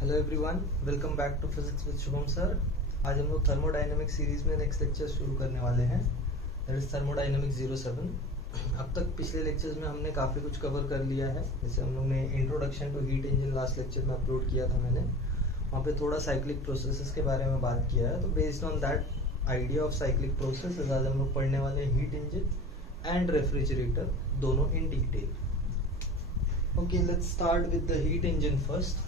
Hello everyone, welcome back to physics with Shubham sir. आज हम लोग थर्मोडायनेमिक्स सीरीज में नेक्स्ट लेक्चर शुरू करने वाले हैं, दैट इज थर्मोडायनेमिक्स 07। अब तक पिछले लेक्चर्स में हमने काफ़ी कुछ कवर कर लिया है। जैसे हम लोग ने introduction to heat engine last lecture में अपलोड किया था मैंने, वहाँ पे थोड़ा साइक्लिक प्रोसेसेस के बारे में बात किया है। तो based on that idea of cyclic process आज हम लोग पढ़ने वाले हैं हीट इंजन एंड रेफ्रिजरेटर दोनों in detail. Okay, let's start with the heat engine first.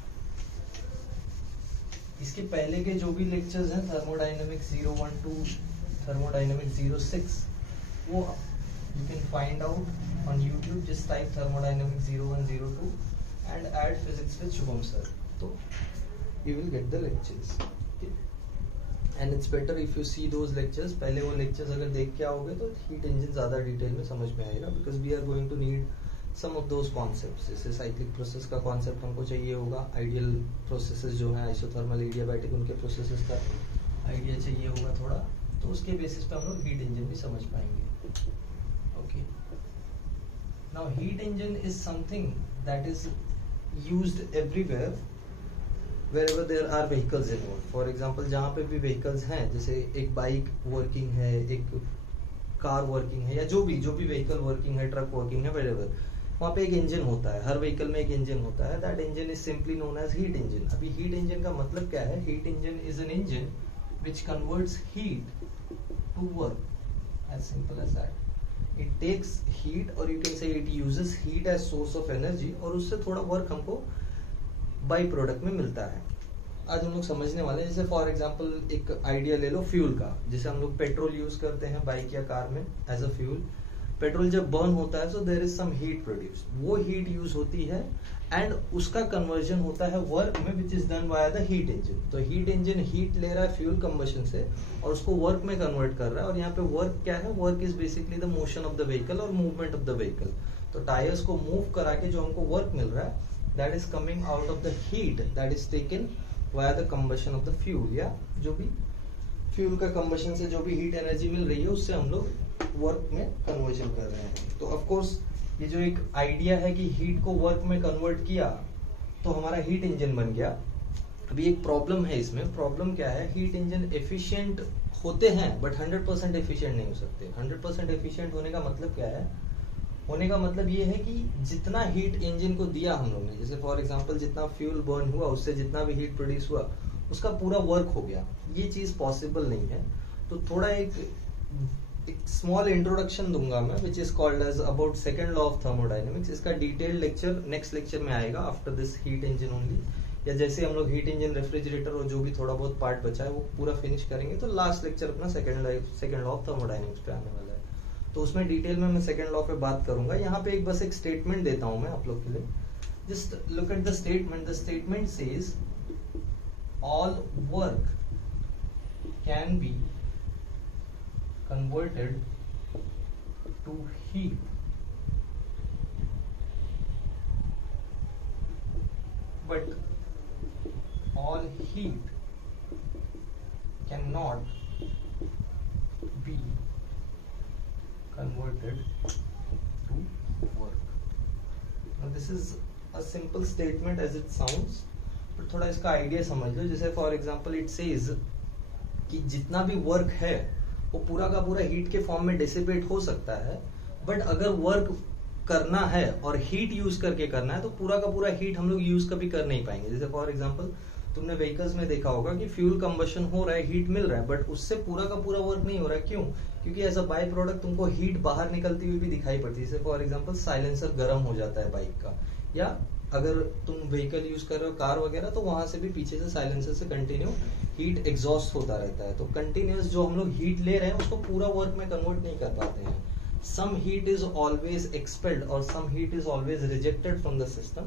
इसके पहले के जो भी लेक्चर्स हैं थर्मोडायनेमिक्स 012, थर्मोडायनेमिक्स 06, वो you can find out on YouTube. Just type thermodynamics 01, 02 and add physics with Shubham sir, तो you will get the lectures. And it's better if you see those lectures. पहले वो लेक्चर्स अगर देख के आओगे तो हीट इंजन ज्यादा डिटेल में समझ में आएगा, because we are going to need some of those concepts. जैसे साइक्लिक प्रोसेस का कॉन्सेप्ट हमको चाहिए होगा, आइडियल प्रोसेसेस जो हैं आइसोथर्मल, एडियाबैटिक, उनके प्रोसेसेस का आइडिया चाहिए होगा थोड़ा, तो उसके बेसिस पे हम लोग हीट इंजन भी समझ पाएंगे। Okay, now heat engine is something that is used everywhere wherever there are vehicles involved. For example, जहाँ पे भी vehicles हैं, जैसे एक बाइक वर्किंग है, एक कार वर्किंग है, या जो भी व्हीकल वर्किंग है, ट्रक वर्किंग है, wherever, वहाँ पे एक इंजन होता है। हर व्हीकल में एक इंजन होता है। That engine is simply known as heat engine. अभी हीट इंजन का मतलब क्या है? Heat engine is an engine which converts heat to work, as simple as that. It takes heat, और you can say it uses heat as source of energy, और उससे थोड़ा work हमको बाई प्रोडक्ट में मिलता है। आज हम लोग समझने वाले हैं। जैसे फॉर एग्जांपल एक आइडिया ले लो फ्यूल का। जैसे हम लोग पेट्रोल यूज करते हैं बाइक या कार में एज अ फ्यूल। पेट्रोल जब बर्न होता है तो there is some heat produce, वो हीट यूज होती है एंड उसका कन्वर्जन होता है वर्क में, which is done by the heat engine. तो हीट इंजन हीट ले रहा है फ्यूल कंबशन से और उसको वर्क में कन्वर्ट कर रहा है। और यहाँ पे वर्क क्या है? Work is basically the motion of the vehicle और मूवमेंट ऑफ द व्हीकल। तो टायर्स को मूव करा के जो हमको वर्क मिल रहा है, that is coming out of the heat that is taken via the combustion of the fuel, या जो भी फ्यूल का कंबशन से जो भी हीट एनर्जी मिल रही है उससे हम लोग वर्क में कन्वर्जन कर रहे हैं। तो ऑफ कोर्स ये जो एक आइडिया है कि हीट को वर्क में कन्वर्ट किया तो हमारा हीट इंजन बन गया। अभी एक प्रॉब्लम है इसमें। प्रॉब्लम क्या है? हीट इंजन एफिशिएंट होते हैं बट 100% एफिशिएंट नहीं हो सकते। 100% एफिशिएंट होने का मतलब क्या है? होने का मतलब ये है कि जितना हीट इंजन को दिया हम लोग ने, जैसे फॉर एग्जांपल जितना फ्यूल बर्न हुआ उससे जितना भी हीट प्रोड्यूस हुआ उसका पूरा वर्क हो गया। ये चीज पॉसिबल नहीं है। तो थोड़ा एक स्मॉल इंट्रोडक्शन दूंगा मैं, which is called as about second law of thermodynamics. इसका डिटेल लेक्चर नेक्स्ट लेक्चर में आएगा after this heat engine only. या जैसे हम लोग हीट इंजन, रेफ्रिजरेटर और जो भी थोड़ा बहुत पार्ट बचा है वो पूरा फिनिश करेंगे तो लास्ट लेक्चर अपना सेकंड लॉ ऑफ थर्मोडायनेमिक्स पे आने वाला है। तो उसमें डिटेल में मैं सेकंड लॉ पे बात करूंगा। यहाँ पे बस एक स्टेटमेंट देता हूं मैं आप लोग के लिए। Just look at the statement. The statement says all work can be converted to heat but all heat can not be converted to work. Now this is a simple statement as it sounds, but थोड़ा इसका idea समझ लो। जैसे for example it says कि जितना भी work है वो पूरा का पूरा हीट के फॉर्म में डिसिपेट हो सकता है, बट अगर वर्क करना है और हीट यूज करके करना है तो पूरा का पूरा हीट हम लोग यूज कभी कर नहीं पाएंगे। जैसे फॉर एग्जांपल तुमने व्हीकल्स में देखा होगा कि फ्यूल कंबशन हो रहा है, हीट मिल रहा है, बट उससे पूरा का पूरा वर्क नहीं हो रहा है। क्यों? क्योंकि एज अ बाय प्रोडक्ट तुमको हीट बाहर निकलती हुई भी दिखाई पड़ती है। जैसे फॉर एग्जांपल साइलेंसर गर्म हो जाता है बाइक का, या अगर तुम व्हीकल यूज कर रहे हो कार वगैरह तो वहां से भी पीछे से साइलेंसर से कंटिन्यू हीट एग्जॉस्ट होता रहता है। तो कंटिन्यूअस जो हम लोग हीट ले रहे हैं उसको पूरा वर्क में कन्वर्ट नहीं कर पाते हैं। some heat is always expelled or some heat is always rejected from the system,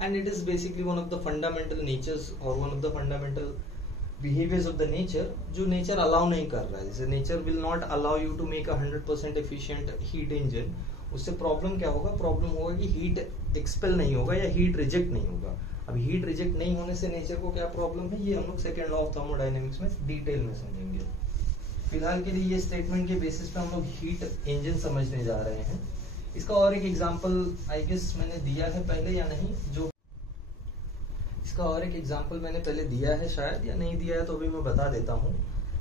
and it is basically one of the fundamental natures or one of the fundamental behaviors of the nature जो nature allow नहीं कर रहा है। जैसे nature will not allow you to make a 100% efficient heat engine। उससे problem क्या होगा? Problem होगा कि हीट एक्सपेल नहीं होगा या हीट रिजेक्ट नहीं होगा। अब हीट रिजेक्ट नहीं होने से नेचर को क्या प्रॉब्लम है, ये हम लोग सेकेंड लॉ ऑफ थर्मोडायनेमिक्स में डिटेल में समझेंगे। फिलहाल के लिए ये स्टेटमेंट के बेसिस पे हम लोग हीट इंजन समझने जा रहे हैं। इसका और एक एग्जांपल आई गेस मैंने दिया है पहले या नहीं, जो इसका और एक एग्जांपल मैंने पहले दिया है शायद, या नहीं दिया है तो अभी मैं बता देता हूँ।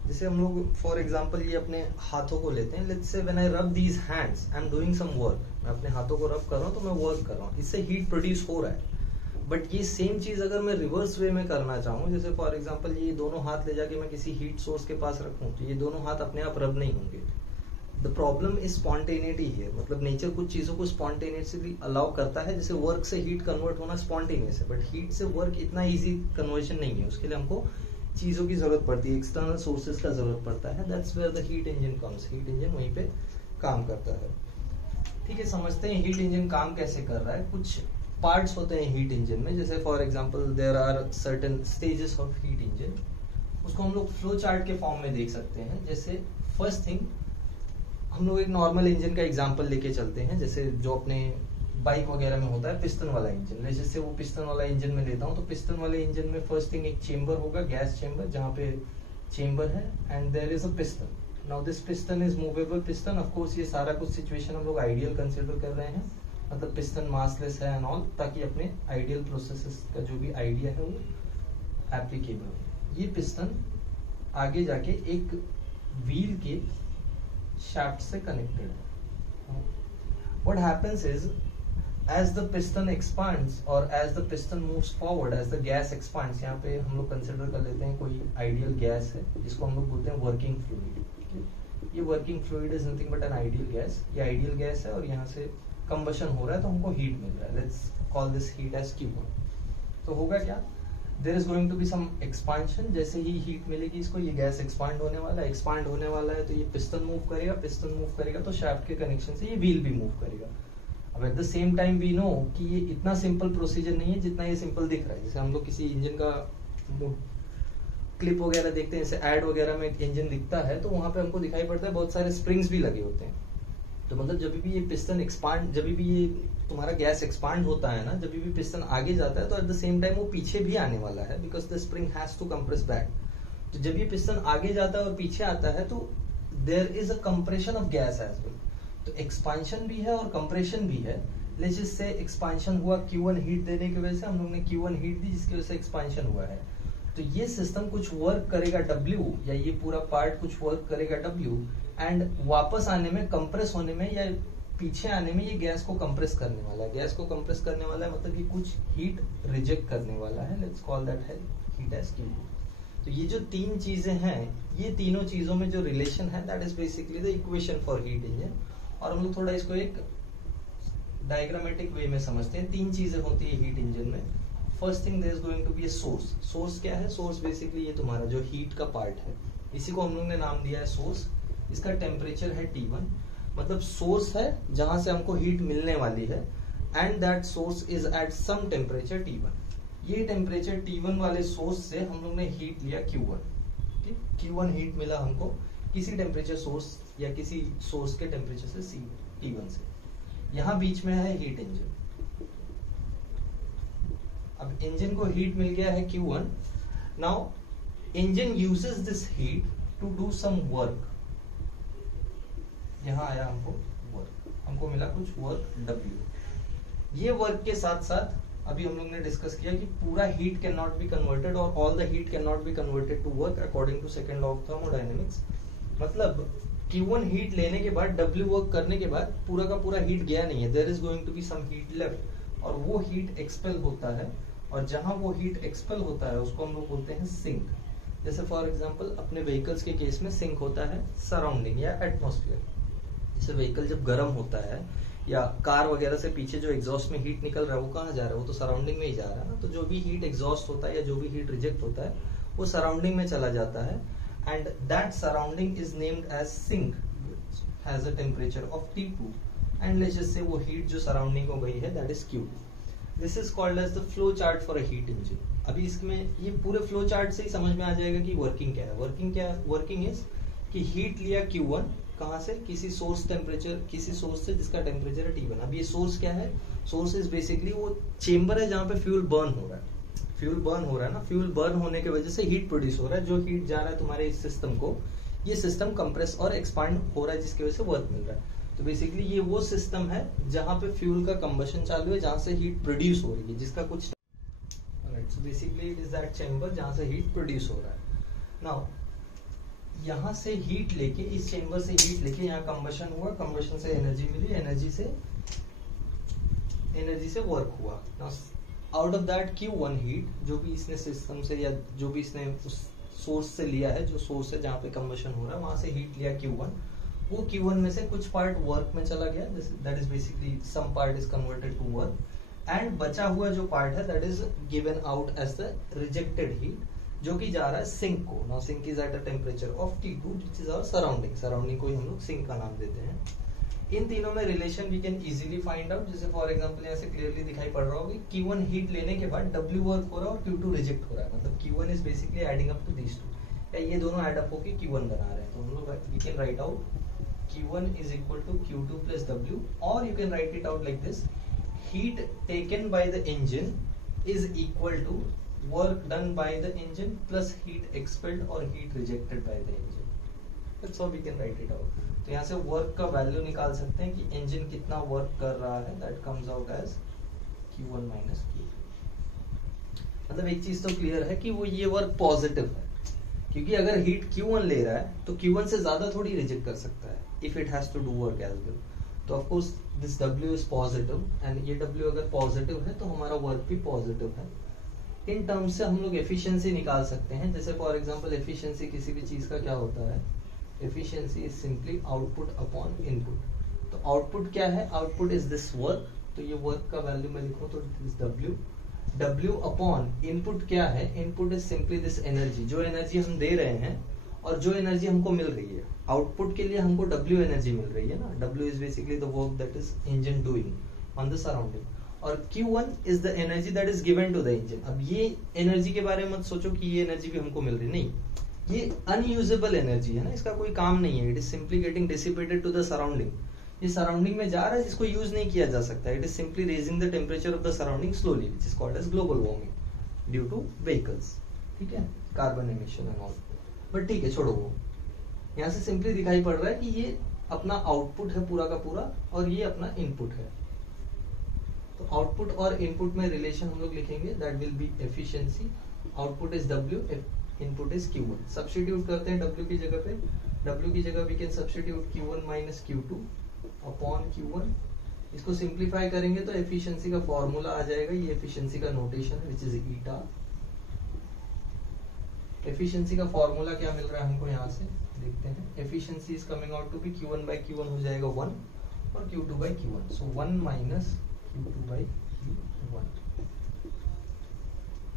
जैसे हम लोग फॉर एग्जांपल ये अपने हाथों को लेते हैं, let's say when I rub these hands I am doing some work, मैं अपने हाथों को रब कर रहा हूँ तो मैं वर्क कर रहा हूँ, इससे हीट प्रोड्यूस हो रहा है। बट ये सेम चीज अगर मैं रिवर्स वे में करना चाहूँ, जैसे फॉर एग्जांपल ये दोनों हाथ ले जाके मैं किसी हीट सोर्स के पास रखूँ, तो ये दोनों हाथ अपने आप रब नहीं होंगे। द प्रॉब्लम इज स्पॉन्टेनिटी है, मतलब नेचर कुछ चीजों को स्पॉन्टेनियसली अलाउ करता है, जैसे वर्क से हीट कन्वर्ट होना स्पॉन्टेनियस है, बट हीट से वर्क इतना इजी कन्वर्जन नहीं है, उसके लिए हमको चीजों की जरूरत पड़ती है, एक्सटर्नल सोर्सेज का जरूरत पड़ता है। That's where the heat engine comes, heat engine वहीं पे काम करता है। ठीक है, समझते हैं हीट इंजन काम कैसे कर रहा है। कुछ पार्ट्स होते हैं हीट इंजन में, जैसे for example there are certain stages of heat engine, उसको हम लोग फ्लो चार्ट के फॉर्म में देख सकते हैं। जैसे फर्स्ट थिंग हम लोग एक नॉर्मल इंजन का एग्जांपल लेके चलते हैं, जैसे जो अपने बाइक वगैरह में होता है पिस्टन वाला इंजन। जैसे वो पिस्टन वाला इंजन में लेता हूँ, तो पिस्टन वाले इंजन में फर्स्ट थिंग एक चेंबर होगा, गैस चेंबर, जहाँ पे चेंबर है and there is a piston. Now this piston is movable piston. Of course ये सारा कुछ सिचुएशन हम लोग आइडियल कंसिडर कर रहे हैं, मतलब पिस्टन मासलेस है एंड ऑल, ताकि अपने आइडियल प्रोसेसेस का जो भी आइडिया है वो एप्लीकेबल हो। ये पिस्टन आगे जाके एक व्हील के शाफ्ट से कनेक्टेड है। What happens is as the piston expands or as the piston moves forward, as the gas expands, यहाँ पे हम लोग कंसिडर कर लेते हैं कोई आइडियल गैस है जिसको हम लोग बोलते हैं वर्किंग फ्लूइड। ये working fluid is nothing but an ideal gas. ये आइडियल गैस है और यहाँ से कंबशन हो रहा है तो हमको हीट मिल रहा है। Let's call this heat as Q1। तो होगा क्या, there is going to be some expansion. जैसे ही हीट मिलेगी इसको, ये गैस एक्सपांड होने वाला है, एक्सपांड होने वाला है तो ये पिस्टन मूव करेगा, पिस्टन मूव करेगा तो शाफ्ट के कनेक्शन से ये व्हील भी मूव करेगा। अब at the same time we know कि ये इतना सिंपल प्रोसीजर नहीं है जितना ये सिंपल दिख रहा है। जैसे हम लोग किसी इंजन का क्लिप वगैरह देखते हैं, जैसे एड वगैरह में एक इंजन दिखता है तो वहां पे हमको दिखाई पड़ता है बहुत सारे स्प्रिंग्स भी लगे होते हैं। तो मतलब जब भी ये पिस्टन एक्सपांड, जब भी ये तुम्हारा गैस एक्सपांड होता है ना, जब भी पिस्टन आगे जाता है तो एट द सेम टाइम वो पीछे भी आने वाला है, because the spring has to compress back. तो जब ये पिस्टन आगे जाता है और पीछे आता है तो there is a compression of gas as well. तो एक्सपांशन भी है और कंप्रेशन भी है। लेट्स जस्ट से एक्सपांशन हुआ Q1 हीट देने की वजह से, हम लोग ने Q1 हीट दी जिसकी वजह से एक्सपांशन हुआ है। तो ये सिस्टम कुछ वर्क करेगा W, या ये पूरा पार्ट कुछ वर्क करेगा W, एंड वापस आने में, कंप्रेस होने में या पीछे आने में ये गैस को कंप्रेस करने वाला है। गैस को कंप्रेस करने वाला है मतलब ये कुछ हीट रिजेक्ट करने वाला है। लेट्स कॉल दैट है हीट एज Q2। तो ये जो तीन चीजें हैं, ये तीनों चीजों में जो रिलेशन है that is basically the equation for heat engine. और हम लोग थोड़ा इसको एक डायग्रामेटिक वे में समझते हैं। तीन चीजें होती है हीट इंजन में। First thing there is going to be a source. Source क्या है? सोर्स बेसिकली ये तुम्हारा जो हीट का पार्ट है, इसी को हम लोग ने नाम दिया है सोर्स। इसका टेम्परेचर है T1, मतलब सोर्स है जहां से हमको हीट मिलने वाली है, and that source is at some temperature T1। ये टेम्परेचर T1 वाले सोर्स से हम लोग ने हीट लिया Q1। Q1 हीट मिला हमको किसी टेम्परेचर सोर्स या किसी सोर्स के टेम्परेचर से T1 से। यहां बीच में है हीट इंजन। अब इंजन को हीट मिल गया है Q1। Now engine uses this heat to do some work. यहां आया हमको वर्क, हमको मिला कुछ वर्क W। ये वर्क के साथ साथ अभी हम लोग ने डिस्कस किया कि पूरा heat can not be converted और all the heat can not be converted to work according to second law of thermodynamics. मतलब Q1 हीट लेने के बाद, W वर्क करने के बाद पूरा का पूरा हीट गया नहीं है, there is going to be some heat left, और वो हीट एक्सपेल होता है। और जहां वो हीट एक्सपेल होता है उसको हम लोग बोलते हैं सिंक। जैसे फॉर एग्जांपल अपने व्हीकल्स के केस में सिंक होता है सराउंडिंग या एटमॉस्फेयर। जैसे व्हीकल जब गर्म होता है, या कार वगैरह से पीछे जो एग्जॉस्ट में हीट निकल रहा है वो कहाँ जा रहा है? वो तो सराउंडिंग में ही जा रहा है ना। तो जो भी हीट एग्जॉस्ट होता है या जो भी हीट रिजेक्ट होता है वो सराउंडिंग में चला जाता है, and that surrounding is named as sink, has a temperature of T2, and let's just say वो हीट जो सराउंडिंग हो गई है that is Q2। This is called as the flow chart for a heat engine. अभी इसमें ये पूरे flow chart से ही समझ में आ जाएगा कि वर्किंग क्या है। वर्किंग इज कि हीट लिया Q1 कहां से? किसी सोर्स टेम्परेचर, किसी सोर्स से जिसका टेम्परेचर है T1। अब ये सोर्स क्या है? सोर्स इज बेसिकली वो चेंबर है जहां पे फ्यूल बर्न हो रहा है। फ्यूल बर्न हो रहा है ना, फ्यूल बर्न होने की वजह से हीट प्रोड्यूस हो रहा है। जो हीट जा रहा है तुम्हारे इस सिस्टम को, ये सिस्टम कंप्रेस और एक्सपांड हो रहा है जिसकी वजह से वर्क मिल रहा है। तो बेसिकली ये वो सिस्टम है जहां पे फ्यूल का कंबशन चालू है, जहां से हीट प्रोड्यूस हो रही है, जिसका कुछ right. So basically it is that chamber जहाँ से हीट प्रोड्यूस हो रहा है. नाउ यहाँ से हीट लेके, इस चेंबर से हीट लेके यहाँ कंबशन हुआ, कंबशन से एनर्जी मिली, एनर्जी से वर्क हुआ. Out of that Q1 heat, जो भी इसने सिस्टम से या जो भी इसने उस सोर्स से लिया है, जो सोर्स है जहाँ पे कंबशन हो रहा है वहां से हीट लिया Q1, वो Q1 में से कुछ पार्ट वर्क में चला गया, that is basically some part is converted to work, and बचा हुआ जो पार्ट है that is given out as the rejected heat, जो कि जा रहा है सिंक को. Now sink is at a temperature of T2 which is our surrounding को ही हम लोग सिंक का नाम देते हैं. इन तीनों में relation we can easily find out. जैसे फॉर एग्जांपल यहाँ से क्लियरली दिखाई पड़ रहा होगा कि Q1 हीट लेने के बाद W वर्क हो रहा है और Q2 रिजेक्ट हो रहा है, मतलब Q1 is basically adding up to these two, या ये दोनों ऐड अप होके Q1 बना रहे हैं. तो हम लोग we can write out Q1 is equal to Q2 plus W, or you can write it out like this: heat taken by the engine is equal to work done by the engine plus heat expelled or heat rejected by the engine. That's how we can write it out. तो यहाँ से work का value निकाल सकते हैं कि engine कितना work कर रहा है. That comes out as Q1 minus Q2. मतलब एक चीज तो क्लियर है कि वो ये वर्क पॉजिटिव है, क्योंकि अगर हीट Q1 ले रहा है तो Q1 से ज्यादा थोड़ी रिजेक्ट कर सकता है if it has to do work as well. तो of course this W is positive, and ये W अगर पॉजिटिव है तो हमारा वर्क भी पॉजिटिव है. इन टर्म्स से हम लोग एफिशिएंसी निकाल सकते हैं. जैसे फॉर एग्जांपल एफिशिएंसी किसी भी चीज का क्या होता है, efficiency is simply output upon input. तो आउटपुट क्या है, आउटपुट इज दिस वर्क. तो ये वर्क का वैल्यू मैं लिखूं तो दिस W अपॉन इनपुट क्या है, input is simply this energy, जो एनर्जी हम दे रहे हैं और जो एनर्जी हमको मिल रही है. आउटपुट के लिए हमको W एनर्जी मिल रही है ना. W is basically the work that is engine doing on the surrounding, और Q1 is the energy that is given to the engine. अब ये एनर्जी के बारे में मत सोचो कि ये एनर्जी भी हमको मिल रही, नहीं, ये अनयूजेबल एनर्जी है ना, इसका कोई काम नहीं है. It is simply getting dissipated to the surrounding. ये सराउंडिंग में जा रहा है जिसको यूज नहीं किया जा सकता. It is simply raising the temperature of the surrounding slowly, which is called as global warming due to vehicles. ठीक है, carbon emission and all. But ठीक है, छोड़ो वो. यहाँ से सिंपली दिखाई पड़ रहा है कि ये अपना आउटपुट है पूरा का पूरा, और ये अपना इनपुट है. तो आउटपुट और इनपुट में रिलेशन हम लोग लिखेंगे, that will be efficiency. Output is W, input is Q1. Substitute करते हैं W की जगह पे. W की जगह we can substitute Q1 minus Q2 upon Q1. इसको सिंप्लीफाई करेंगे तो एफिशिएंसी का फॉर्मूला आ जाएगा. ये एफिशिएंसी का नोटेशन है व्हिच इज ईटा. एफिशिएंसी का फॉर्मूला क्या मिल रहा है हमको, यहाँ से देखते हैं. Efficiency is coming out to be Q1 by Q1 हो जाएगा 1 और Q2 by Q1. So 1 minus Q2 by Q1.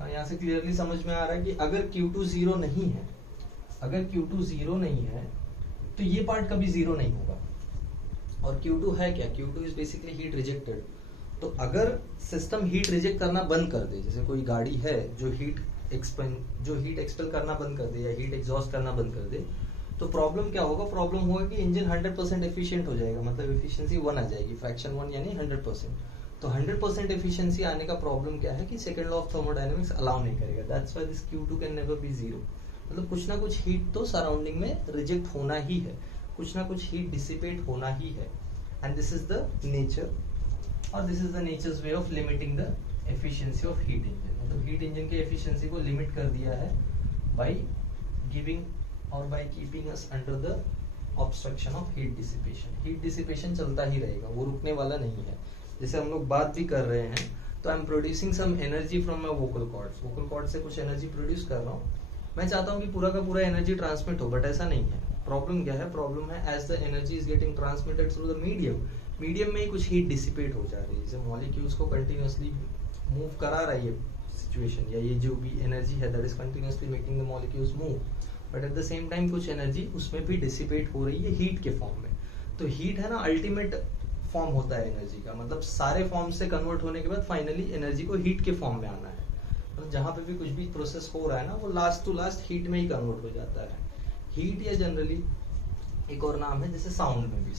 यहाँ से क्लियरली समझ में आ रहा है कि अगर Q2 जीरो नहीं है, अगर Q2 जीरो नहीं है तो ये पार्ट कभी जीरो नहीं होगा. और Q2 है क्या, Q2 is basically heat rejected. तो अगर सिस्टम हीट रिजेक्ट करना बंद कर दे, जैसे कोई गाड़ी है जो हीट एक्सपेल करना बंद कर दे या हीट एग्जॉस्ट करना बंद कर दे, तो प्रॉब्लम क्या होगा, प्रॉब्लम होगा कि इंजन 100% एफिशिएंट हो जाएगा, मतलब एफिशिएंसी 1 आ जाएगी, फ्रैक्शन 1 यानी 100%. तो 100% एफिशिएंसी आने का प्रॉब्लम क्या है कि second law of thermodynamics allow नहीं करेगा. That's why this Q2 can never be zero. मतलब कुछ ना कुछ हीट तो सराउंडिंग में रिजेक्ट होना ही है, कुछ ना कुछ हीट डिसिपेट होना ही है. And this is the nature, और this is the nature's way of limiting the efficiency of heat engine. मतलब हीट इंजन के एफिशिएंसी को लिमिट कर दिया है बाय गिविंग और by keeping us under the obstruction of heat dissipation. Heat dissipation चलता ही रहेगा, वो रुकने वाला नहीं है. जैसे हम लोग बात भी कर रहे हैं तो I am producing some energy from my vocal cords. Vocal cord से कुछ एनर्जी प्रोड्यूस कर रहा हूँ. मैं चाहता हूँ कि पूरा का पूरा एनर्जी ट्रांसमिट हो, बट ऐसा नहीं है. प्रॉब्लम क्या है, प्रॉब्लम है as the energy is getting transmitted through the medium, medium में ही कुछ हीट डिसिपेट हो जा रही है. जैसे मॉलिक्यूल्स को कंटिन्यूअसली मूव करा रही है सिचुएशन, या ये जो भी एनर्जी है that is continuously making the molecules move, but at the same time कुछ एनर्जी उसमें भी डिसिपेट हो रही है हीट के फॉर्म में. तो हीट है ना अल्टीमेट फॉर्म होता है एनर्जी का, मतलब सारे फॉर्म से कन्वर्ट होने के बाद फाइनली एनर्जी को हीट के फॉर्म में आना है. मतलब जहां पे भी कुछ भी प्रोसेस हो रहा है ना, वो लास्ट टू लास्ट हीट में ही कन्वर्ट हो जाता है. हीट या जनरली एक और नाम है, जैसे साउंड में भी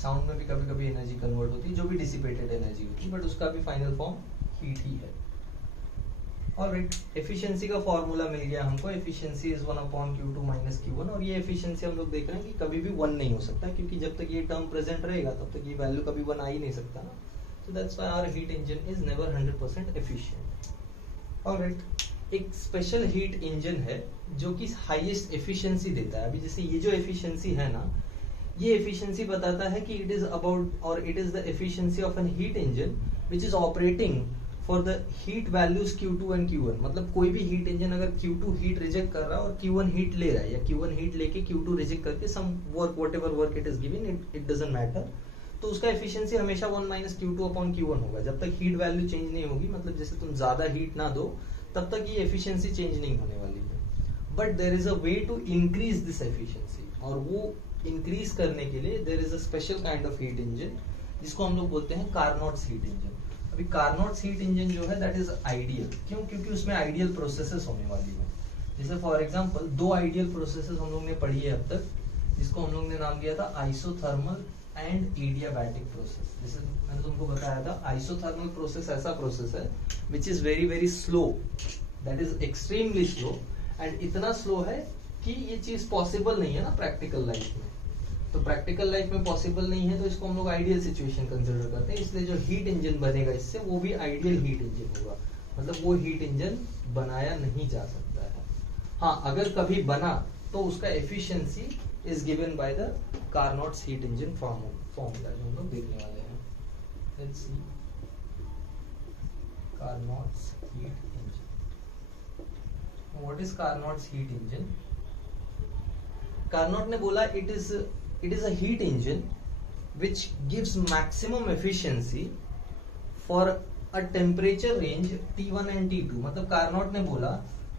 कभी कभी एनर्जी कन्वर्ट होती है जो भी डिसिपेटेड एनर्जी होती है, बट उसका भी फाइनल फॉर्म हीट ही है. ऑलराइट, एफिशिएंसी का फॉर्मूला मिल गया हमको. Efficiency is 1 upon Q2 minus Q1, और ये एफिशिएंसी हम लोग देख रहे हैं कि कभी भी 1 नहीं हो सकता, क्योंकि जब तक ये टर्म प्रेजेंट रहेगा तब तक ये वैल्यू कभी 1 आ ही नहीं सकता ना. So that's why our heat engine is never 100% efficient. Alright, एक स्पेशल हीट इंजन है जो कि हाईएस्ट एफिशिएंसी देता है। अभी जैसे ये जो एफिशिएंसी है ना, ये एफिशिएंसी बताता है कि इट इज अबाउट और it is the efficiency of an heat engine which is operating for the heat values Q2 and Q1। मतलब कोई भी हीट इंजन अगर Q2 हीट रिजेक्ट कर रहा है और Q1 हीट ले रहा है, या Q1 हीट लेके Q2 रिजेक्ट करके some work, whatever work it is given, it doesn't matter, तो उसका एफिशिएंसी हमेशा 1 - Q2 अपॉन Q1 होगा। जब तक हीट वैल्यू चेंज नहीं होगी, मतलब जैसे तुम ज्यादा हीट ना दो, तब तक ये एफिशिएंसी चेंज नहीं होने वाली है। But there is a way to increase this efficiency, और वो इंक्रीज करने के लिए there is a special kind of heat engine जिसको हम लोग बोलते हैं कार्नोट्स हीट इंजन। अभी कार्नोट्स हीट इंजन जो है दैट इज आइडियल। क्यों? क्योंकि उसमें आइडियल प्रोसेसेस होने वाली है। जैसे फॉर एग्जांपल 2 आइडियल प्रोसेसेस हम लोग ने पढ़ी है अब तक, जिसको हम लोग ने नाम दिया था आइसोथर्मल एंड एडियाबैटिक प्रोसेस। जैसे मैंने तुमको बताया था, आइसोथर्मल प्रोसेस ऐसा प्रोसेस है which is very very slow, that is extremely slow, and इतना स्लो है कि ये चीज पॉसिबल नहीं है ना प्रैक्टिकल लाइफ में। तो प्रैक्टिकल लाइफ में पॉसिबल नहीं है, तो इसको हम लोग आइडियल सिचुएशन कंसिडर करते हैं। इसलिए जो हीट इंजन बनेगा इससे, वो भी आइडियल हीट इंजन होगा, मतलब वो हीट इंजन बनाया नहीं जा सकता है। हाँ, अगर कभी बना तो उसका efficiency is given by the Carnot's heat engine formula जो हम लोग देखने वाले हैं। Let's see Carnot's heat engine. What is Carnot's heat engine? Carnot ने बोला it is a heat engine which gives maximum efficiency for a temperature range T1 and T2। मतलब Carnot ने बोला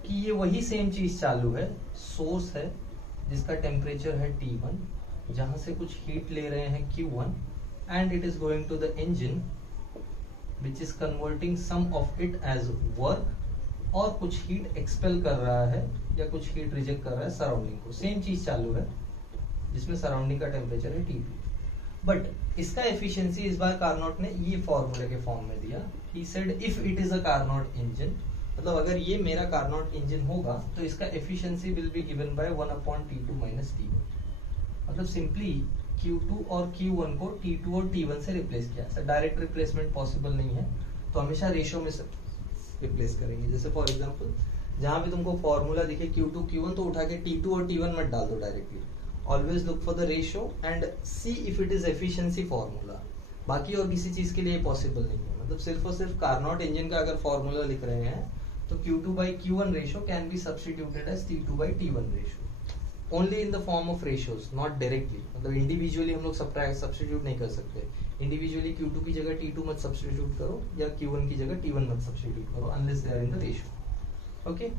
कि ये वही सेम चीज चालू है, सोर्स है जिसका टेम्परेचर है T1, जहां से कुछ हीट ले रहे हैं Q1, and it is going to the engine which is converting some of it as work, और कुछ हीट एक्सपेल कर रहा है या कुछ हीट रिजेक्ट कर रहा है सराउंडिंग को। सेम चीज चालू है जिसमें सराउंडिंग का टेम्परेचर है T2। बट इसका एफिशिएंसी इस बार कार्नोट ने ये फॉर्मूले के फॉर्म में दिया। He said if it is a Carnot engine, मतलब अगर ये मेरा कार्नोट इंजन होगा तो इसका efficiency will be given by 1/T2 - T1। मतलब सिंपली Q2 और Q1 को T2 और T1 से रिप्लेस किया। सर डायरेक्ट रिप्लेसमेंट पॉसिबल नहीं है, तो हमेशा रेशियो में से रिप्लेस करेंगे। जैसे फॉर एग्जांपल जहां भी तुमको फॉर्मूला दिखे Q2 Q1, तो उठा के T2 और T1 मत डाल दो directly. Always look for the ratio and see if it is efficiency formula. बाकी और किसी चीज के लिए पॉसिबल नहीं है। मतलब सिर्फ और सिर्फ कार्नोट इंजन का अगर फॉर्मूला लिख रहे हैं तो Q2/Q1 ratio can be substituted as T2/T1 ratio only in the form of ratios, not directly. मतलब इंडिविजुअली हम लोग सब्स्टिट्यूट नहीं कर सकते। इंडिविजुअली Q2 की जगह T2 मत सब्स्टिट्यूट करो, या Q1 की जगह T1 मत सब्स्टिट्यूट करो, unless they are in the ratio. Okay,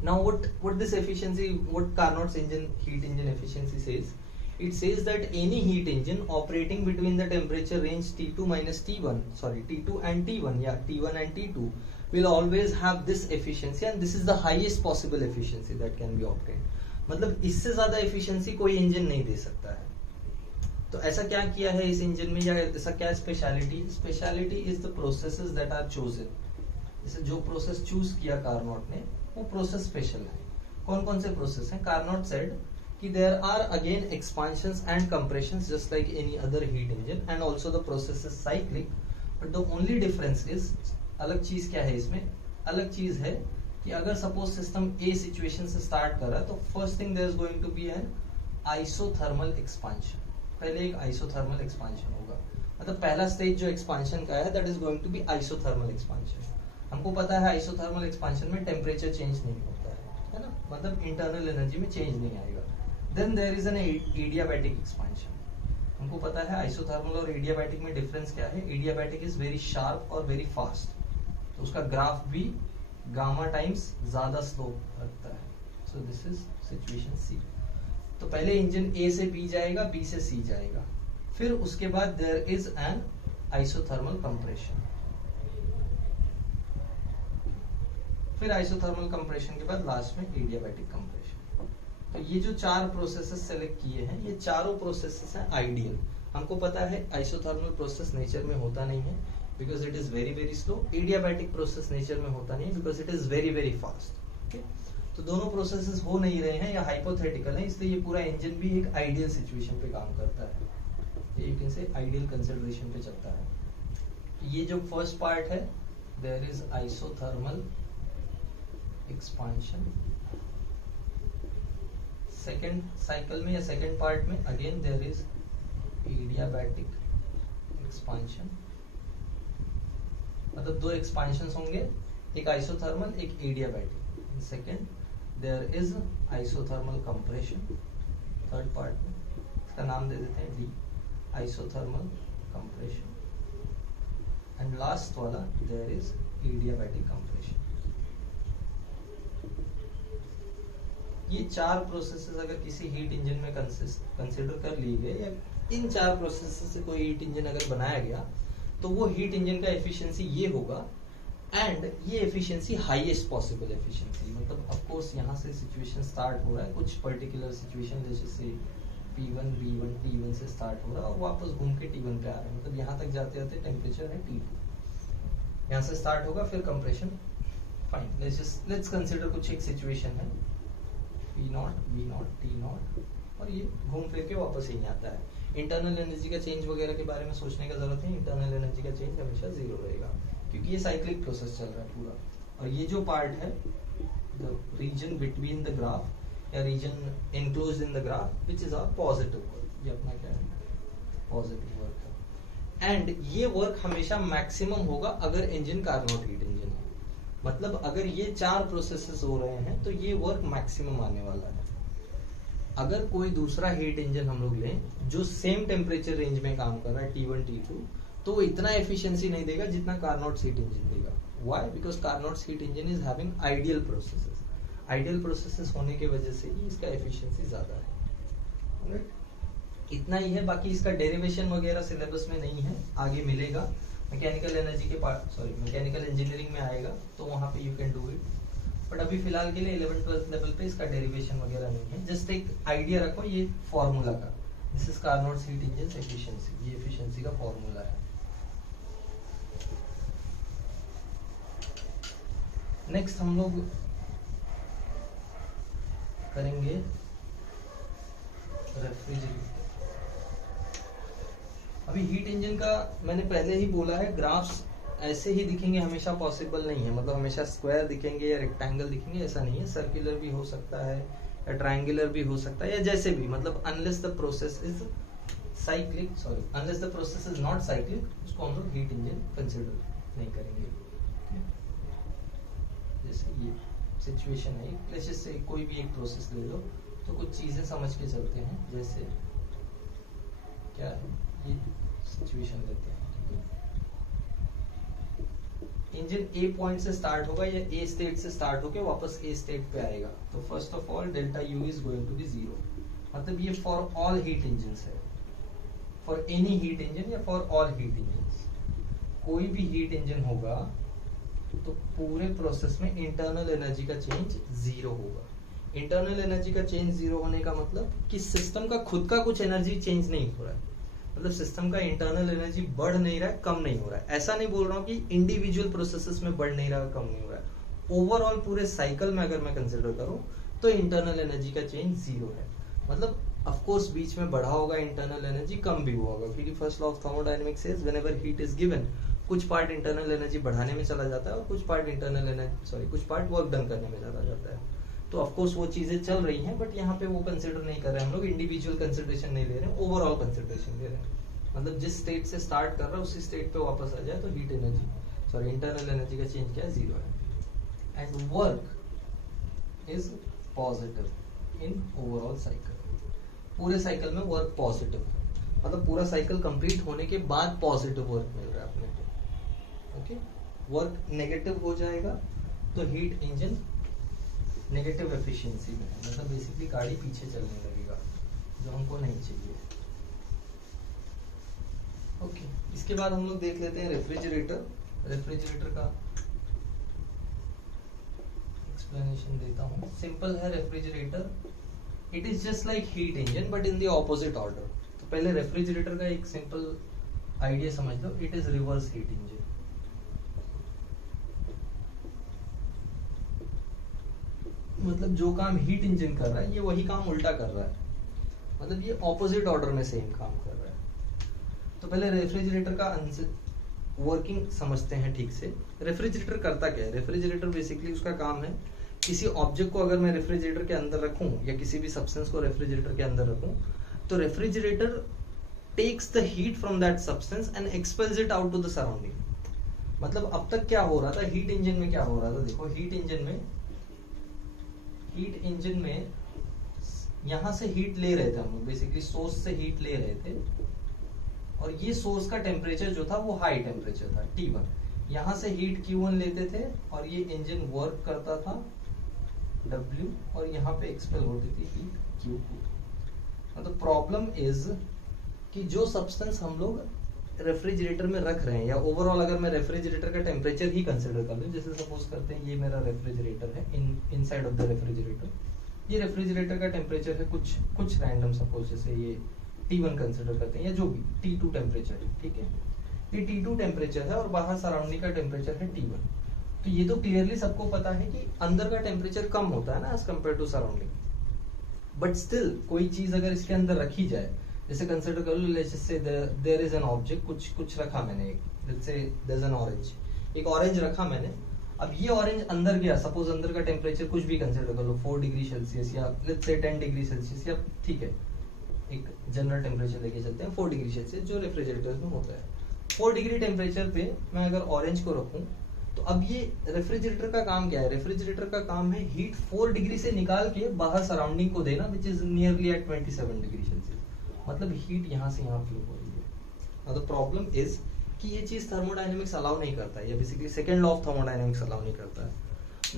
now what this efficiency, what Carnot's heat engine efficiency says, it says that any heat engine operating between the temperature range T2 - T1, sorry T2 and T1, yeah T1 and T2 will always have this efficiency, and this is the highest possible efficiency that can be obtained। मतलब इससे ज्यादा efficiency कोई engine नहीं दे सकता है। तो ऐसा क्या किया है इस इंजन में, या ऐसा क्या speciality is the processes that are chosen. जैसे जो प्रोसेस चूज किया कार्नोट ने, वो प्रोसेस स्पेशल है। कौन कौन से प्रोसेस हैं? कार्नोट सेड कि there are again expansions and compressions just like any other heat engine, and also the process is cyclic, but the only difference is, अलग चीज क्या है इसमें? अलग चीज है कि अगर सपोज सिस्टम ए सिचुएशन से स्टार्ट कर रहा है, तो first thing there is going to be an isothermal expansion. पहले एक आइसोथर्मल एक्सपांशन होगा, मतलब पहला स्टेज जो एक्सपांशन का है that is going to be isothermal expansion. हमको पता है आइसोथर्मल एक्सपांशन में टेम्परेचर चेंज नहीं होता है ना, मतलब इंटरनल एनर्जी में चेंज नहीं आएगा। Then there is an adiabatic expansion. हमको पता है आइसोथर्मल और एडियाबैटिक में डिफरेंस क्या है। एडियाबैटिक इज वेरी शार्प और वेरी फास्ट, तो उसका ग्राफ भी गामा टाइम्स ज्यादा स्लोप रखता है। सो दिस इज सिचुएशन सी। तो पहले इंजन ए से बी जाएगा, बी से सी जाएगा, फिर उसके बाद there is an isothermal compression, फिर आइसोथर्मल कंप्रेशन के बाद लास्ट में एडियाबैटिक कंप्रेशन। तो ये जो 4 प्रोसेसेस सेलेक्ट किए हैं, ये चारों प्रोसेसेस हैं आइडियल। हमको पता है आइसोथर्मल प्रोसेस नेचर में होता नहीं है because it is very very slow. Adiabatic process nature में होता नहीं because it is very very fast. तो दोनों प्रोसेसेस हो नहीं रहे हैं या हाइपोथेटिकल है, इसलिए ये पूरा इंजन भी एक आइडियल सिचुएशन पे काम करता है। ये you can say ideal consideration पे चलता है। ये जो फर्स्ट पार्ट है, there is isothermal expansion. Second cycle में या सेकेंड पार्ट में again there is adiabatic expansion, मतलब दो एक्सपांशन होंगे, एक आइसोथर्मल एक adiabatic. Second there is isothermal compression, third part में इसका नाम दे देते हैं D, isothermal compression. And last वाला देयर इज एडियाबैटिक कंप्रेशन। ये चार प्रोसेसेस अगर किसी हीट इंजन में कंसिडर कर लिए गए, या इन चार प्रोसेसेस से कोई हीट इंजन अगर बनाया गया, तो वो हीट इंजन का एफिशिएंसी ये होगा, एंड ये एफिशिएंसी हाईएस्ट पॉसिबल एफिशिएंसी। मतलब ऑफ कोर्स यहाँ से सिचुएशन स्टार्ट हो रहा है, कुछ पर्टिकुलर सिचुएशन जैसे से P1 B1 T1 से स्टार्ट हो रहा है और वापस घूम के T1 पे आ रहा है, मतलब यहाँ तक जाते जाते टेम्परेचर है T2, यहाँ से स्टार्ट होगा फिर कंप्रेशन। फाइन, लेट्स कंसीडर कुछ एक सिचुएशन है P0 B0 T0 और ये घूम फिर के वापस यहीं आता है। इंटरनल एनर्जी का चेंज वगैरह के बारे में सोचने का जरूरत है, इंटरनल एनर्जी का चेंज हमेशा जीरो रहेगा क्योंकि ये साइक्लिक प्रोसेस चल रहा है पूरा। और ये जो पार्ट है the region between the graph या region enclosed in the graph which is our positive work, ये अपना क्या है पॉजिटिव वर्क है। एंड ये वर्क हमेशा मैक्सिमम होगा अगर इंजन कार्नोट हीट इंजन है, मतलब अगर ये चार प्रोसेसेस हो रहे हैं तो ये वर्क मैक्सिमम आने वाला है। अगर कोई दूसरा हीट इंजन हम लोग लें जो सेम टेम्परेचर रेंज में काम कर रहा है T1 T2, तो वो इतना एफिशिएंसी नहीं देगा जितना कार्नोट हीट इंजन देगा। Why? Because Carnot heat engine is having ideal processes, ideal processes होने की वजह से ही इसका एफिशिएंसी ज्यादा है। right? इतना ही है, बाकी इसका डेरिवेशन वगैरह सिलेबस में नहीं है, आगे मिलेगा मैकेनिकल एनर्जी के पार्ट मैकेनिकल इंजीनियरिंग में आएगा तो वहां पे you can do it, but अभी फिलहाल के लिए 11th-12th लेवल पे इसका डेरिवेशन वगैरह नहीं है। जस्ट एक आइडिया रखो ये फॉर्मूला का, this is Carnot heat engine efficiency, ये एफिशिएंसी का फॉर्मूला है। नेक्स्ट हम लोग करेंगे रेफ्रिजरेटर। अभी हीट इंजन का मैंने पहले ही बोला है, ग्राफ्स ऐसे ही दिखेंगे हमेशा पॉसिबल नहीं है, मतलब हमेशा स्क्वायर दिखेंगे या रेक्टेंगल दिखेंगे ऐसा नहीं है, सर्कुलर भी हो सकता है या ट्रायंगुलर भी हो सकता है या जैसे भी, मतलब unless the process is cyclic, unless the process is not cyclic, उसको हम लोग हीट इंजन कंसिडर नहीं करेंगे। जैसे ये सिचुएशन है, जैसे कोई भी एक प्रोसेस ले लो तो कुछ चीजें समझ के चलते हैं, जैसे क्या है ये सिचुएशन लेते हैं, इंजन ए पॉइंट से स्टार्ट होगा या ए स्टेट से स्टार्ट होकर वापस ए स्टेट पे आएगा, तो first of all delta U is going to be 0, मतलब ये फॉर ऑल हीट इंजन है, फॉर एनी हीट इंजन या फॉर ऑल हीट इंजन, कोई भी हीट इंजन होगा तो पूरे प्रोसेस में इंटरनल एनर्जी का चेंज 0 होगा। इंटरनल एनर्जी का चेंज 0 होने का मतलब कि सिस्टम का खुद का कुछ एनर्जी चेंज नहीं हो रहा है, मतलब सिस्टम का इंटरनल एनर्जी बढ़ नहीं रहा है, कम नहीं हो रहा है। ऐसा नहीं बोल रहा हूँ कि इंडिविजुअल प्रोसेसेस में बढ़ नहीं रहा है, कम नहीं हो रहा है, ओवरऑल पूरे साइकिल में अगर मैं कंसिडर करूँ तो इंटरनल एनर्जी का चेंज 0 है। मतलब ऑफ कोर्स बीच में बढ़ा होगा इंटरनल एनर्जी, कम भी हुआ होगा, क्योंकि first law of thermodynamics says whenever heat is given, कुछ पार्ट इंटरनल एनर्जी बढ़ाने में चला जाता है और कुछ पार्ट कुछ पार्ट वर्क डन करने में चला जाता है। तो ऑफ कोर्स वो चीजें चल रही हैं, बट यहाँ पे वो कंसिडर नहीं कर रहे हैं हम लोग, इंडिविजुअल कंसिडरेशन नहीं ले रहे हैं, ओवरऑल कंसिडरेशन ले रहे हैं। मतलब जिस स्टेट से स्टार्ट कर रहा है उसी स्टेट पे वापस आ जाए तो हीट एनर्जी इंटरनल एनर्जी का चेंज क्या है 0 है। And work is positive in overall cycle, पूरे साइकिल में वर्क पॉजिटिव है, मतलब पूरा साइकिल कंप्लीट होने के बाद पॉजिटिव वर्क मिल रहा है अपने को। ओके, वर्क नेगेटिव हो जाएगा तो हीट इंजन नेगेटिव एफिशिएंसी में है, मतलब बेसिकली गाड़ी पीछे चलने लगेगा जो हमको नहीं चाहिए। ओके, इसके बाद हम लोग देख लेते हैं रेफ्रिजरेटर। रेफ्रिजरेटर का एक्सप्लेनेशन देता हूँ, सिंपल है refrigerator, it is just like heat engine but in the opposite order. तो पहले रेफ्रिजरेटर का एक सिंपल आइडिया समझ लो, it is reverse heat engine. मतलब जो काम हीट इंजन कर रहा है ये वही काम उल्टा कर रहा है, मतलब ये ऑपोजिट ऑर्डर में सेम काम कर रहा है। तो पहले रेफ्रिजरेटर का वर्किंग समझते हैं ठीक से। रेफ्रिजरेटर करता क्या है? रेफ्रिजरेटर बेसिकली उसका काम है किसी ऑब्जेक्ट को अगर मैं रेफ्रिजरेटर के अंदर रखूं या किसी भी सब्सटेंस को रेफ्रिजरेटर के अंदर रखूं, तो refrigerator takes the heat from that substance and expels it out to the surrounding. मतलब अब तक क्या हो रहा था, हीट इंजन में क्या हो रहा था, देखो हीट इंजन में यहां से हीट ले रहे थे हम लोग, बेसिकली सोर्स से हीट ले रहे थे, और ये सोर्स का टेम्परेचर जो था वो हाई टेम्परेचर था T1। यहां से हीट Q1 लेते थे और ये इंजन वर्क करता था W, और यहाँ पे एक्सपेल होती थी हीट Q2। मतलब प्रॉब्लम इज कि जो सब्सटेंस हम लोग रेफ्रिजरेटर में रख रहे हैं, या ओवरऑल अगर मैं रेफ्रिजरेटर का टेम्परेचर ही कंसिडर कर लूं, जैसे सपोज करते हैं ये मेरा रेफ्रिजरेटर है, इनसाइड ऑफ द रेफ्रिजरेटर ये रेफ्रिजरेटर का टेम्परेचर है कुछ रैंडम, सपोज जैसे ये T1 कंसिडर करते हैं, या जो भी T2 टेम्परेचर है, ठीक है, ये T2 टेम्परेचर है और बाहर सराउंडिंग का टेम्परेचर है T1। तो ये तो क्लियरली सबको पता है कि अंदर का टेम्परेचर कम होता है ना as compare to surrounding, but still कोई चीज अगर इसके अंदर रखी जाए, जैसे कंसिडर कर लो, let's say there is an object, कुछ रखा मैंने, let's say there is an orange, एक ऑरेंज रखा मैंने। अब ये ऑरेंज अंदर गया, सपोज अंदर का टेम्परेचर कुछ भी कंसिडर कर लो 4 डिग्री सेल्सियस या लेट्स से 10 डिग्री सेल्सियस, या ठीक है एक जनरल टेम्परेचर लेके चलते हैं 4 डिग्री सेल्सियस जो रेफ्रिजरेटर्स में होता है। 4 डिग्री टेम्परेचर पे मैं अगर ऑरेंज को रखूं, तो अब ये रेफ्रिजरेटर का काम क्या है, रेफ्रिजरेटर का काम है हीट 4 डिग्री से निकाल के बाहर सराउंडिंग को देना, which is nearly at 27 degree Celsius. मतलब हीट यहाँ से यहाँ फ्लो हो रही है। द प्रॉब्लम इज कि ये चीज थर्मोडायनेमिक्स अलाउ नहीं करता है, या basically second law of thermodynamics allow नहीं करता है।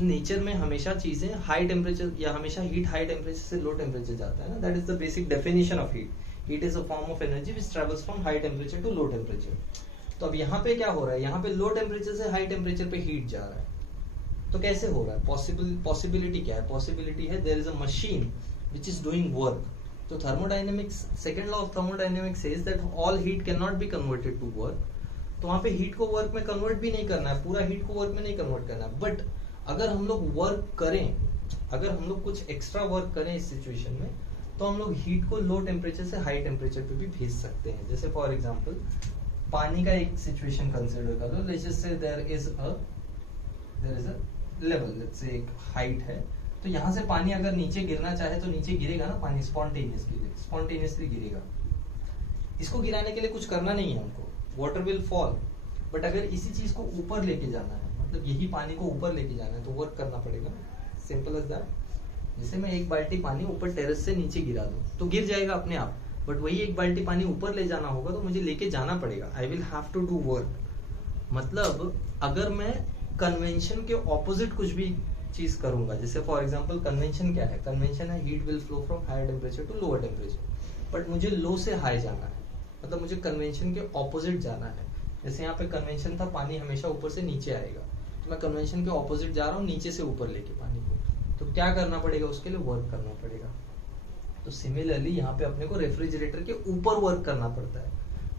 नेचर में हमेशा चीजें हाई टेम्परेचर, या हमेशा हीट हाई टेम्परेचर से लो टेम्परेचर जाता है ना, that is the basic definition of heat. Heat is a form of energy which travels from high temperature to low temperature. तो अब यहाँ पे क्या हो रहा है, यहाँ पे लो टेम्परेचर से हाई टेम्परेचर पे हीट जा रहा है, तो कैसे हो रहा है, पॉसिबिलिटी क्या है, पॉसिबिलिटी है there is a machine which is doing work. तो thermodynamics, second law of thermodynamics says that all heat can not be converted to work. तो वहां पे हीट को वर्क में कन्वर्ट भी नहीं करना है, पूरा हीट को वर्क में नहीं कन्वर्ट करना है, बट अगर हम लोग वर्क करें, अगर हम लोग कुछ एक्स्ट्रा वर्क करें इस सिचुएशन में, तो हम लोग हीट को लो टेम्परेचर से हाई टेम्परेचर पे भी भेज सकते हैं। जैसे फॉर एग्जांपल पानी का एक सिचुएशन कंसीडर कर लो, let's just say there is a level, let's say एक हाइट है, तो यहाँ से पानी अगर नीचे गिरना चाहे तो नीचे गिरेगा ना, पानी स्पॉन्टेनियसली गिरेगा। इसको गिराने के लिए कुछ करना नहीं है हमको, वाटर विल फॉल। बट अगर इसी चीज को ऊपर लेके जाना है, मतलब यही पानी को ऊपर लेके जाना है, तो वर्क करना पड़ेगा, सिंपल एज दैट। जैसे मैं एक बाल्टी पानी ऊपर टेरेस से नीचे गिरा दूं तो गिर जाएगा अपने आप, बट वही एक बाल्टी पानी ऊपर ले जाना होगा तो मुझे लेके जाना पड़ेगा, I will have to do work. मतलब अगर मैं कन्वेंशन के ऑपोजिट कुछ भी चीज करूंगा, जैसे फॉर एग्जांपल कन्वेंशन क्या है, कन्वेंशन है heat will flow from higher temperature to lower temperature, but मुझे लो से हाई जाना है, मतलब मुझे कन्वेंशन के ऑपोजिट जाना है। जैसे यहाँ पे कन्वेंशन था पानी हमेशा ऊपर से नीचे आएगा, तो मैं कन्वेंशन के ऑपोजिट जा रहा हूँ, नीचे से ऊपर लेके पानी को, तो क्या करना पड़ेगा, उसके लिए वर्क करना पड़ेगा। तो सिमिलरली यहाँ पे अपने को रेफ्रिजरेटर के ऊपर वर्क करना पड़ता है।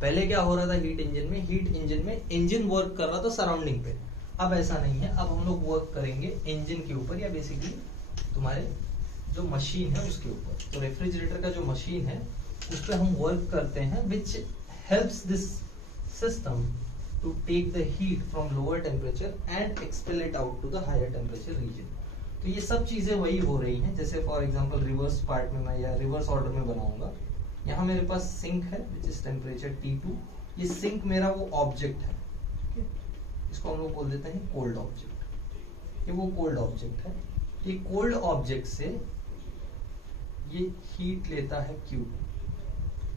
पहले क्या हो रहा था हीट इंजन में इंजन वर्क कर रहा था सराउंडिंग पे, अब ऐसा नहीं है, अब हम लोग वर्क करेंगे इंजन के ऊपर, या बेसिकली तुम्हारे जो मशीन है उसके ऊपर। तो रेफ्रिजरेटर का जो मशीन है उस पर हम वर्क करते हैं, which helps this system to take the heat from lower temperature and expel it out to the higher temperature region. तो ये सब चीजें वही हो रही हैं। जैसे फॉर एग्जांपल रिवर्स पार्ट में मैं, या रिवर्स ऑर्डर में बनाऊंगा, यहाँ मेरे पास सिंक है विच इज टेम्परेचर T2, ये सिंक मेरा वो ऑब्जेक्ट है, इसको हम लोग बोल देते हैं कोल्ड ऑब्जेक्ट, ये वो कोल्ड ऑब्जेक्ट है। ये कोल्ड ऑब्जेक्ट से ये हीट लेता है Q,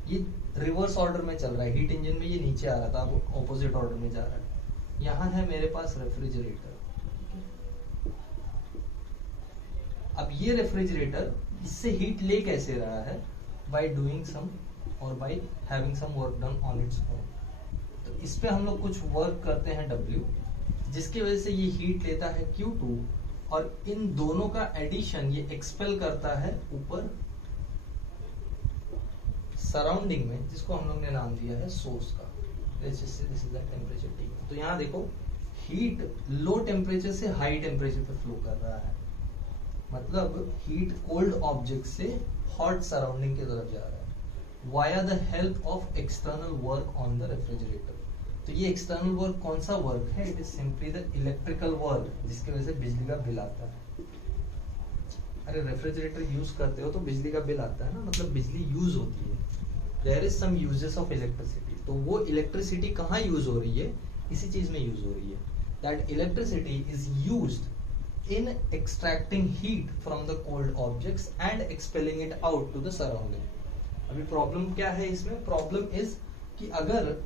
ये रिवर्स ऑर्डर में चल रहा है, हीट इंजन में ये नीचे आ रहा था, अब ऑपोजिट ऑर्डर में जा रहा है। यहाँ है मेरे पास रेफ्रिजरेटर, अब ये रेफ्रिजरेटर इससे हीट ले कैसे रहा है, बाय डूइंग सम और by having some work done on its own. तो इस पे हम लोग कुछ वर्क करते हैं W, जिसकी वजह से ये हीट लेता है Q2, और इन दोनों का एडिशन ये एक्सपेल करता है ऊपर सराउंडिंग में, जिसको हम लोग ने नाम दिया है सोर्स का। This is the temperature T। तो यहाँ देखो हीट लो टेम्परेचर से हाई टेम्परेचर पे फ्लो कर रहा है, मतलब हीट कोल्ड ऑब्जेक्ट से हॉट सराउंडिंग की तरफ जा रहा है via the help of external work on the refrigerator. तो ये एक्सटर्नल वर्क कौन सा वर्क है, it is simply the electrical work, जिसकी वजह से बिजली का बिल आता है। अरे रेफ्रिजरेटर यूज करते हो तो बिजली का बिल आता है ना, मतलब बिजली यूज होती है, there is some uses of electricity. तो वो इलेक्ट्रिसिटी कहाँ यूज हो रही है, इसी चीज में यूज हो रही है। That electricity is used in extracting heat from the cold objects and expelling it out to the surrounding. अभी प्रॉब्लम क्या है इसमें, प्रॉब्लम इज कि अगर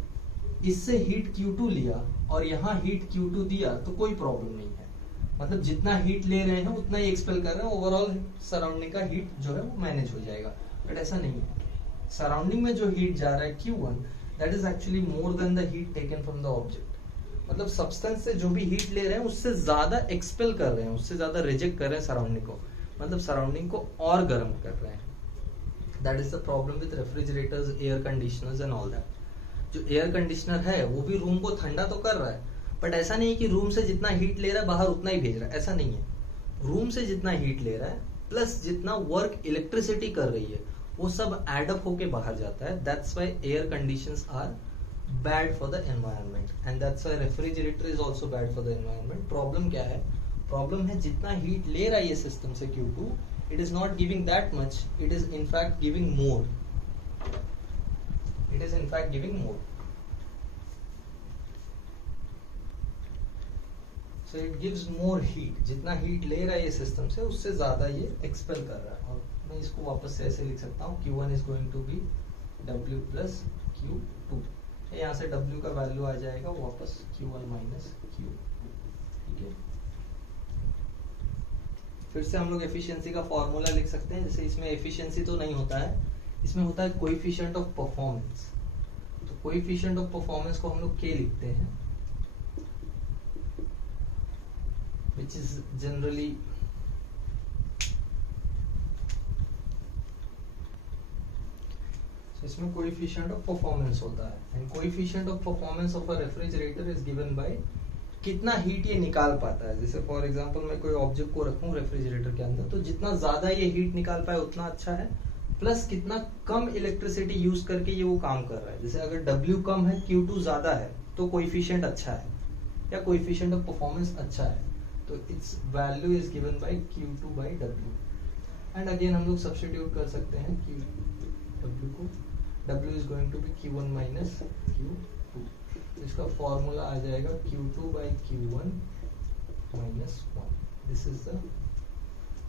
इससे हीट Q2 लिया और यहाँ हीट Q2 दिया तो कोई प्रॉब्लम नहीं है, मतलब जितना हीट ले रहे हैं उतना ही एक्सपेल कर रहे हैं, ओवरऑल सराउंडिंग का हीट जो है वो मैनेज हो जाएगा। बट ऐसा नहीं है, सराउंडिंग में जो हीट जा रहा है Q1 that is actually more than the heat taken from the object. मतलब सब्सटेंस से जो भी हीट ले रहे हैं उससे ज्यादा एक्सपेल कर रहे हैं, उससे ज्यादा रिजेक्ट कर रहे हैं सराउंडिंग को, मतलब सराउंडिंग को और गर्म कर रहे हैं। That is the problem with refrigerators, air conditioners and all that. जो एयर कंडीशनर है वो भी रूम को ठंडा तो कर रहा है, बट ऐसा नहीं है कि रूम से जितना हीट ले रहा है बाहर उतना ही भेज रहा है, ऐसा नहीं है। रूम से जितना हीट ले रहा है प्लस जितना वर्क इलेक्ट्रिसिटी कर रही है वो सब एड अप होके बाहर जाता है। That's why air conditions are bad for the environment and that's why refrigerator is also bad for the environment. Problem क्या है, प्रॉब्लम है जितना हीट ले रहा है ये सिस्टम से Q2, it is not giving that much, it is in fact giving more, it is in fact giving more. So it gives more heat, जितना हीट ले रहा है ये सिस्टम से उससे ज्यादा ये एक्सपेल कर रहा है। और मैं इसको वापस से ऐसे लिख सकता हूँ, Q1 is going to be W plus Q2। यहाँ से W का वैल्यू आ जाएगा वापस Q1 minus Q2, ठीक है। फिर से हम लोग एफिशिएंसी का फॉर्मूला लिख सकते हैं, जैसे इसमें एफिशिएंसी तो नहीं होता है, इसमें होता है कोएफिशिएंट ऑफ परफॉर्मेंस। तो कोएफिशिएंट ऑफ परफॉर्मेंस को हम लोग K लिखते हैं, which is generally so इसमें कोएफिशिएंट ऑफ परफॉर्मेंस होता है and coefficient of performance of a refrigerator is given bye कितना हीट ये निकाल पाता है। जैसे फॉर एग्जांपल मैं कोई ऑब्जेक्ट को रखूं रेफ्रिजरेटर के अंदर, तो जितना ज्यादा ये हीट निकाल पाए उतना अच्छा है, प्लस कितना कम इलेक्ट्रिसिटी यूज करके ये वो काम कर रहा है। जैसे अगर W कम है Q2 ज्यादा है तो कोएफिशिएंट अच्छा है या कोएफिशिएंट ऑफ परफॉर्मेंस अच्छा है, तो its value is given by Q2 by W। And again हम लोग सब्स्टिट्यूट कर सकते हैं W को, W is going to be Q1 minus Q2, इसका फॉर्मूला आ जाएगा Q2 by Q1 minus 1। This is the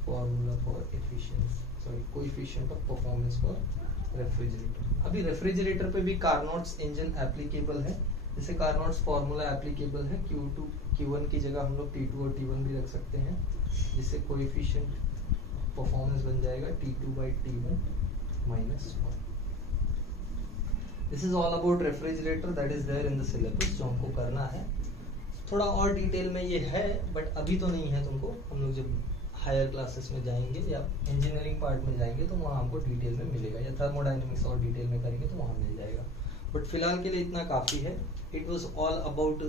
formula for efficiency, sorry coefficient of performance for refrigerator. अभी refrigerator पे भी कार्नोट्स इंजन एप्लीकेबल है, जैसे कार्नोट्स फॉर्मूला एप्लीकेबल है, Q1 की जगह हम लोग T2 और T1 भी रख सकते हैं, जिससे कोएफिशिएंट परफॉर्मेंस बन जाएगा T2 by T1 minus 1। This is all about refrigerator, that is there in the syllabus, जो हमको करना है। थोड़ा और डिटेल में ये है बट अभी तो नहीं है तुमको, हम लोग जब हायर क्लासेस में जाएंगे या इंजीनियरिंग पार्ट में जाएंगे तो वहाँ हमको डिटेल में मिलेगा, या थर्मोडायनेमिक्स और डिटेल में करेंगे तो वहाँ मिल जाएगा। बट फिलहाल के लिए इतना काफी है। It was all about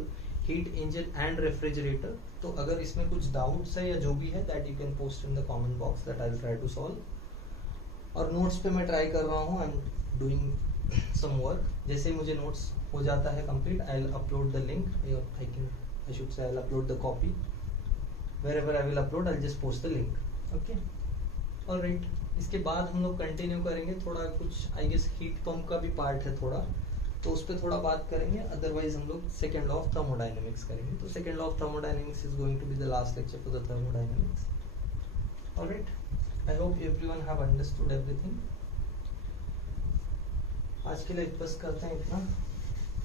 heat engine and refrigerator. तो अगर इसमें कुछ डाउट्स है या जो भी है that you can post in the comment box, that I will try to solve. और नोट्स पे मैं ट्राई कर रहा हूँ, I am doing some work. जैसे मुझे नोट्स हो जाता है complete, I will upload the link, I should say I will upload the copy. Wherever I will upload, I'll just post the link. Okay, all right. इसके बाद हम लोग continue करेंगे थोड़ा कुछ, आई गेस हीट पंप का भी part है थोड़ा, तो उस पर थोड़ा बात करेंगे। अदरवाइज हम लोग सेकेंड लॉ ऑफ थर्मोडायनेमिक्स करेंगे। तो second law of thermodynamics is going to be the last lecture for the thermodynamics. All right, I hope everyone have understood everything. आज के लिए बस करते हैं इतना।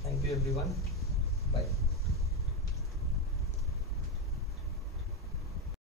Thank you everyone, bye.